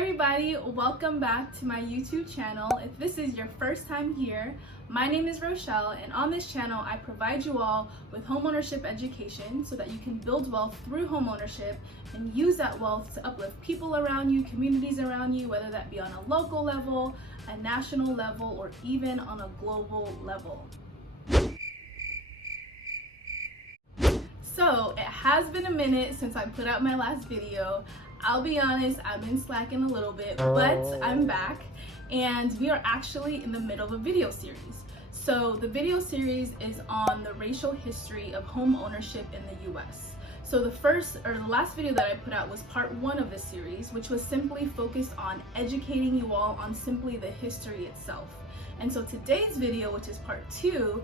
everybody, welcome back to my YouTube channel. If this is your first time here, my name is Rochelle, and on this channel I provide you all with homeownership education so that you can build wealth through homeownership and use that wealth to uplift people around you, communities around you, whether that be on a local level, a national level, or even on a global level. So it has been a minute since I put out my last video. I'll be honest, I've been slacking a little bit, but I'm back and we are actually in the middle of a video series. So the video series is on the racial history of home ownership in the US. So the last video that I put out was part 1 of this series, which was simply focused on educating you all on simply the history itself. And so today's video, which is part 2,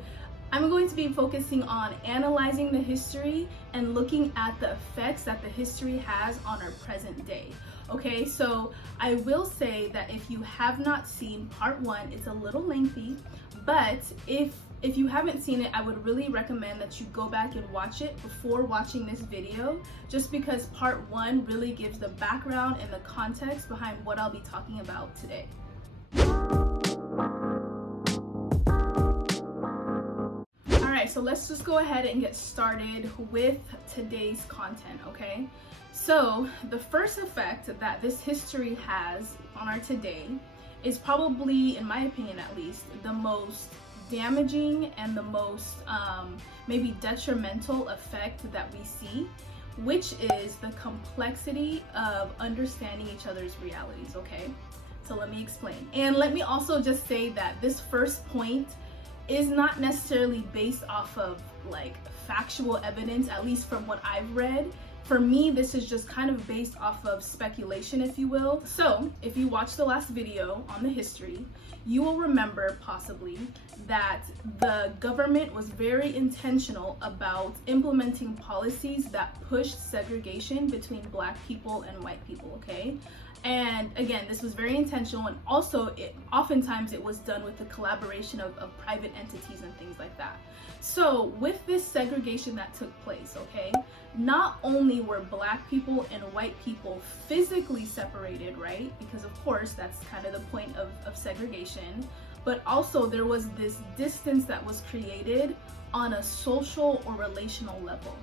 I'm going to be focusing on analyzing the history and looking at the effects that the history has on our present day. Okay, so I will say that if you have not seen part 1, it's a little lengthy, but if you haven't seen it, I would really recommend that you go back and watch it before watching this video, just because part 1 really gives the background and the context behind what I'll be talking about today. Alright, so let's just go ahead and get started with today's content, okay? So the first effect that this history has on our today is probably, in my opinion at least, the most damaging and the most maybe detrimental effect that we see, which is the complexity of understanding each other's realities, okay? So let me explain. And let me also just say that this first point is not necessarily based off of like factual evidence, at least from what I've read. For me, this is just kind of based off of speculation, if you will. So if you watched the last video on the history, you will remember possibly that the government was very intentional about implementing policies that pushed segregation between Black people and white people, okay? And again, this was very intentional, and also oftentimes it was done with the collaboration of private entities and things like that. So with this segregation that took place, okay, not only were Black people and white people physically separated, right? Because of course that's kind of the point of segregation, but also there was this distance that was created on a social or relational level.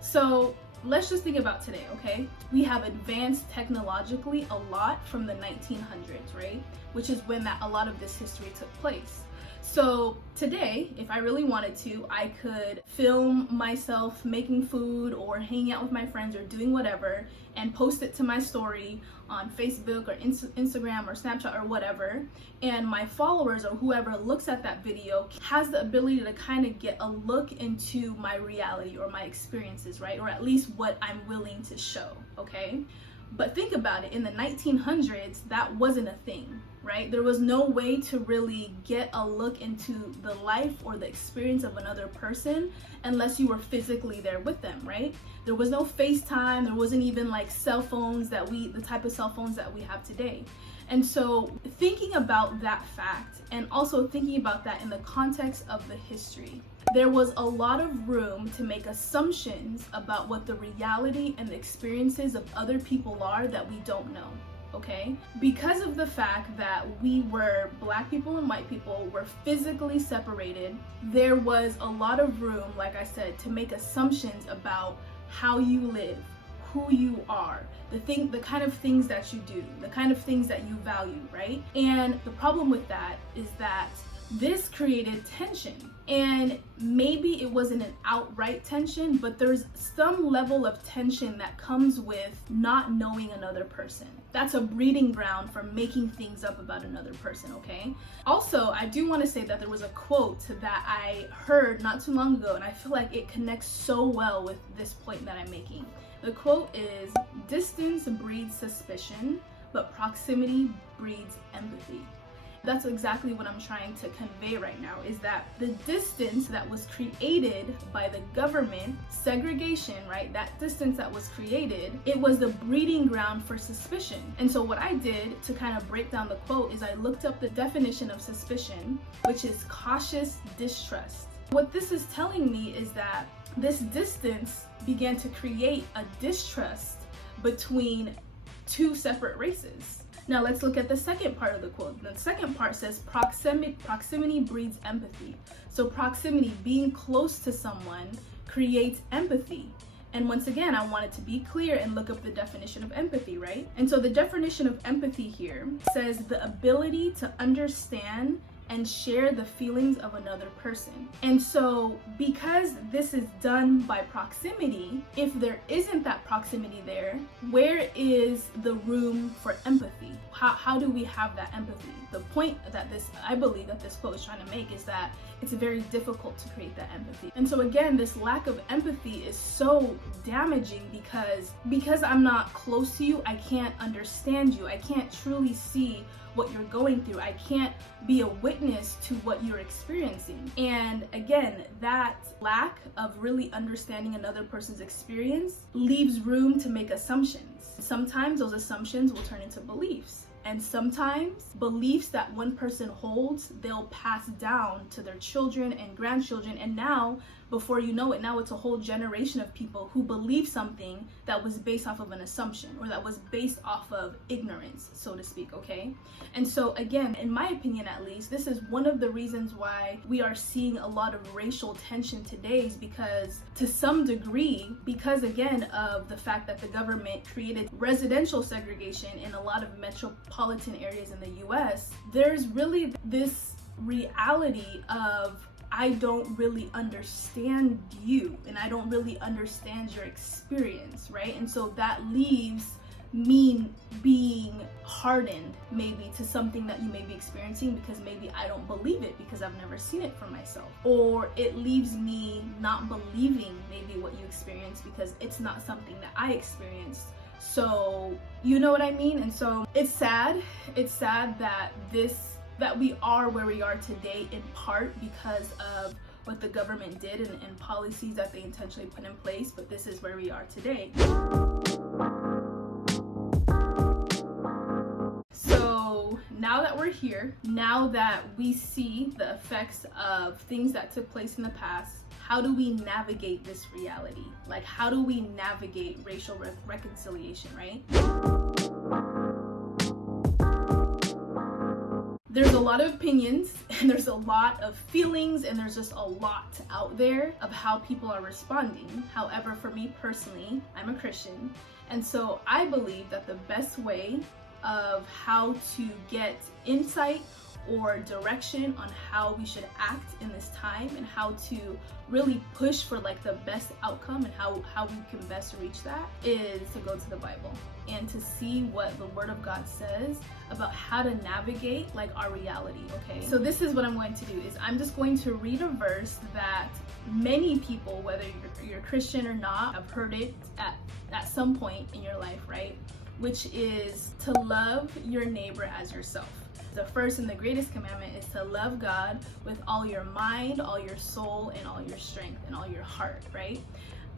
So let's just think about today, okay? We have advanced technologically a lot from the 1900s, right? Which is when a lot of this history took place. So today, if I really wanted to, I could film myself making food or hanging out with my friends or doing whatever and post it to my story on Facebook or Instagram or Snapchat or whatever. And my followers or whoever looks at that video has the ability to kind of get a look into my reality or my experiences, right? Or at least what I'm willing to show, okay? But think about it, in the 1900s, that wasn't a thing, right? There was no way to really get a look into the life or the experience of another person unless you were physically there with them, right? There was no FaceTime, there wasn't even like cell phones the type of cell phones that we have today. And so thinking about that fact and also thinking about that in the context of the history, there was a lot of room to make assumptions about what the reality and the experiences of other people are that we don't know, okay? Because of the fact that Black people and white people were physically separated, there was a lot of room, like I said, to make assumptions about how you live, who you are, the kind of things that you do, the kind of things that you value, right? And the problem with that is that this created tension. And maybe it wasn't an outright tension, but there's some level of tension that comes with not knowing another person. That's a breeding ground for making things up about another person, okay? Also, I do want to say that there was a quote that I heard not too long ago, and I feel like it connects so well with this point that I'm making. The quote is, "Distance breeds suspicion, but proximity breeds empathy." That's exactly what I'm trying to convey right now, is that the distance that was created by the government, segregation, right? That distance that was created, it was the breeding ground for suspicion. And so what I did to kind of break down the quote is I looked up the definition of suspicion, which is cautious distrust. What this is telling me is that this distance began to create a distrust between two separate races. Now let's look at the second part of the quote. The second part says proximity breeds empathy. So proximity, being close to someone, creates empathy. And once again, I wanted to be clear and look up the definition of empathy, right? And so the definition of empathy here says the ability to understand and share the feelings of another person. And so because this is done by proximity, if there isn't that proximity there, where is the room for empathy? How do we have that empathy? The point that I believe that this quote is trying to make is that it's very difficult to create that empathy. And so again, this lack of empathy is so damaging because I'm not close to you, I can't understand you, I can't truly see what you're going through. I can't be a witness to what you're experiencing. And again, that lack of really understanding another person's experience leaves room to make assumptions. Sometimes those assumptions will turn into beliefs. And sometimes beliefs that one person holds, they'll pass down to their children and grandchildren. And now, before you know it, now it's a whole generation of people who believe something that was based off of an assumption or that was based off of ignorance, so to speak, okay? And so again, in my opinion at least, this is one of the reasons why we are seeing a lot of racial tension today, is because to some degree, because again of the fact that the government created residential segregation in a lot of metropolitan areas in the US, there's really this reality of I don't really understand you and I don't really understand your experience, right? And so that leaves me being hardened maybe to something that you may be experiencing because maybe I don't believe it because I've never seen it for myself. Or it leaves me not believing maybe what you experienced because it's not something that I experienced. So, you know what I mean? And so it's sad. It's sad that we are where we are today in part because of what the government did and policies that they intentionally put in place, but this is where we are today. So now that we're here, now that we see the effects of things that took place in the past, how do we navigate this reality? Like, how do we navigate racial reconciliation, right? There's a lot of opinions and there's a lot of feelings and there's just a lot out there of how people are responding. However, for me personally, I'm a Christian. And so I believe that the best way of how to get insight or direction on how we should act in this time and how to really push for like the best outcome and how we can best reach that is to go to the Bible and to see what the Word of God says about how to navigate like our reality, okay? So this is what I'm going to do is I'm just going to read a verse that many people, whether you're Christian or not, have heard it at some point in your life, right? Which is to love your neighbor as yourself. The first and the greatest commandment is to love God with all your mind, all your soul, and all your strength, and all your heart, right?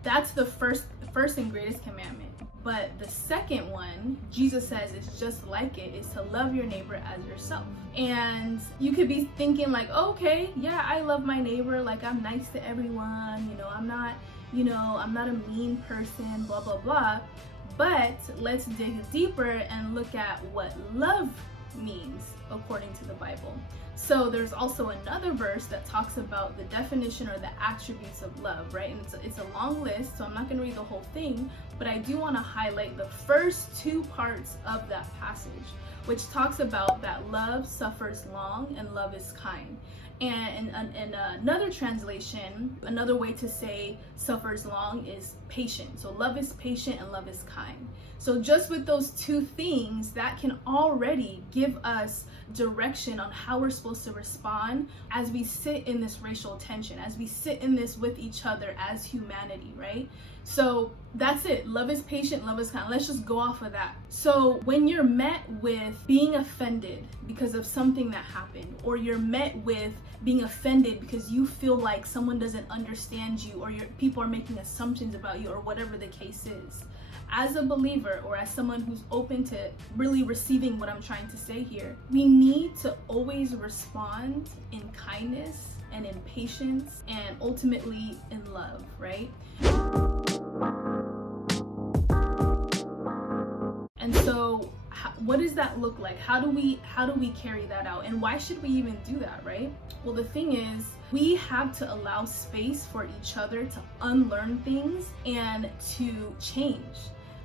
That's the first and greatest commandment. But the second one, Jesus says it's just like it, is to love your neighbor as yourself. And you could be thinking like, okay, yeah, I love my neighbor, like I'm nice to everyone, I'm not a mean person, blah, blah, blah. But let's dig deeper and look at what love means according to the Bible. So there's also another verse that talks about the definition or the attributes of love, right? And it's a long list, so I'm not going to read the whole thing, but I do want to highlight the first two parts of that passage, which talks about that love suffers long and love is kind. And another translation, another way to say suffers long is patient. So love is patient and love is kind. So just with those two things, that can already give us direction on how we're supposed to respond as we sit in this racial tension, as we sit in this with each other as humanity, right? So that's it. Love is patient, love is kind. Let's just go off of that. So when you're met with being offended because of something that happened, or you're met with being offended because you feel like someone doesn't understand you, or people are making assumptions about you, or whatever the case is, as a believer or as someone who's open to really receiving what I'm trying to say here, we need to always respond in kindness and in patience and ultimately in love, right? And so what does that look like? How do we carry that out? And why should we even do that, right? Well, the thing is, we have to allow space for each other to unlearn things and to change.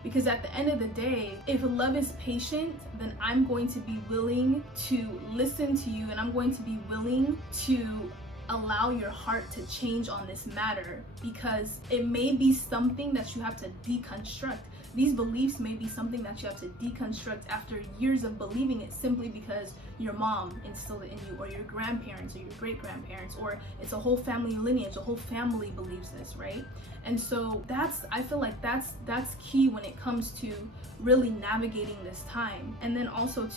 Because at the end of the day, if love is patient, then I'm going to be willing to listen to you, and I'm going to be willing to allow your heart to change on this matter, because it may be something that you have to deconstruct. These beliefs may be something that you have to deconstruct after years of believing it, simply because your mom instilled it in you, or your grandparents, or your great-grandparents, or it's a whole family lineage, a whole family believes this, right? And so I feel like that's key when it comes to really navigating this time. And then also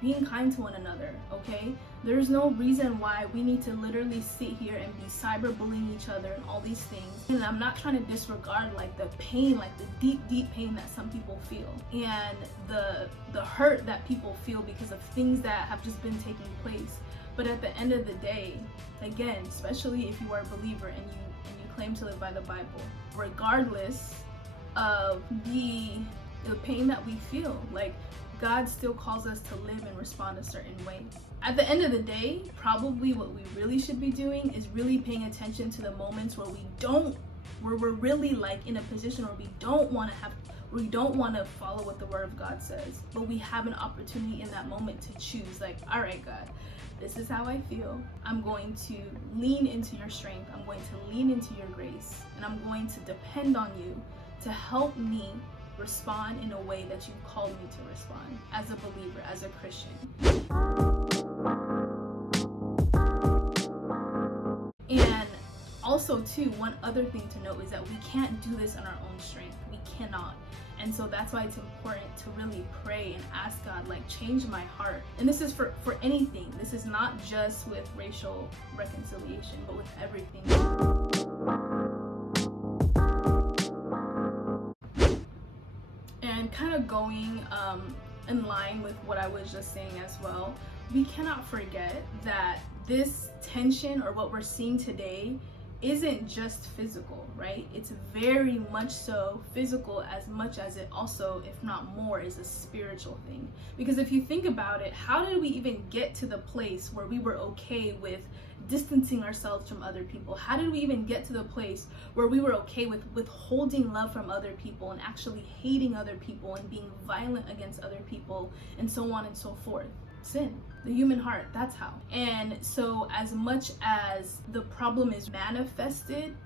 being kind to one another, okay? There's no reason why we need to literally sit here and be cyberbullying each other and all these things. And I'm not trying to disregard like the pain, like the deep pain that some people feel, and the hurt that people feel because of things that have just been taking place. But at the end of the day, again, especially if you are a believer and you claim to live by the Bible, regardless of the pain that we feel, like, God still calls us to live and respond a certain way. At the end of the day, probably what we really should be doing is really paying attention to the moments where we're really like in a position where we don't want to follow what the Word of God says, but we have an opportunity in that moment to choose, like, all right, God, this is how I feel. I'm going to lean into your strength. I'm going to lean into your grace, and I'm going to depend on you to help me respond in a way that you've called me to respond as a believer, as a Christian. And also too, one other thing to note is that we can't do this in our own strength. We cannot. And so that's why it's important to really pray and ask God, like, change my heart. And this is for anything. This is not just with racial reconciliation, but with everything. And kind of going in line with what I was just saying as well, we cannot forget that this tension, or what we're seeing today, isn't just physical, right? It's very much so physical, as much as it also, if not more, is a spiritual thing. Because if you think about it, how did we even get to the place where we were okay with distancing ourselves from other people? How did we even get to the place where we were okay with withholding love from other people and actually hating other people and being violent against other people and so on and so forth? Sin, the human heart, that's how. And so as much as the problem is manifested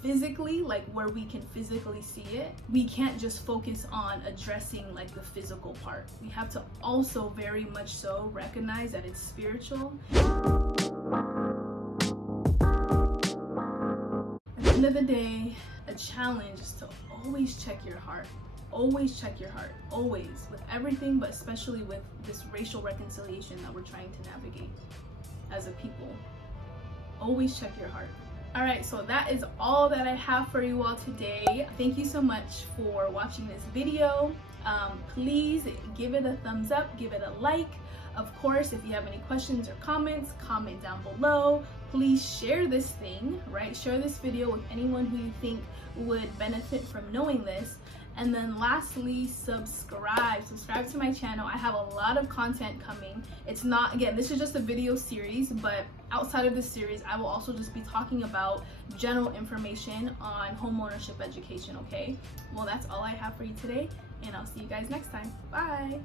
physically, like where we can physically see it, we can't just focus on addressing like the physical part. We have to also very much so recognize that it's spiritual. At the end of the day, a challenge is to always check your heart. Always check your heart, always, with everything, but especially with this racial reconciliation that we're trying to navigate as a people. Always check your heart. All right, so that is all that I have for you all today. Thank you so much for watching this video. Please give it a thumbs up, give it a like. Of course, if you have any questions or comments, comment down below. Please share this thing, right? Share this video with anyone who you think would benefit from knowing this. And then lastly, subscribe to my channel. I have a lot of content coming. It's not, again, this is just a video series, but outside of this series, I will also just be talking about general information on homeownership education, okay? Well, that's all I have for you today, and I'll see you guys next time. Bye.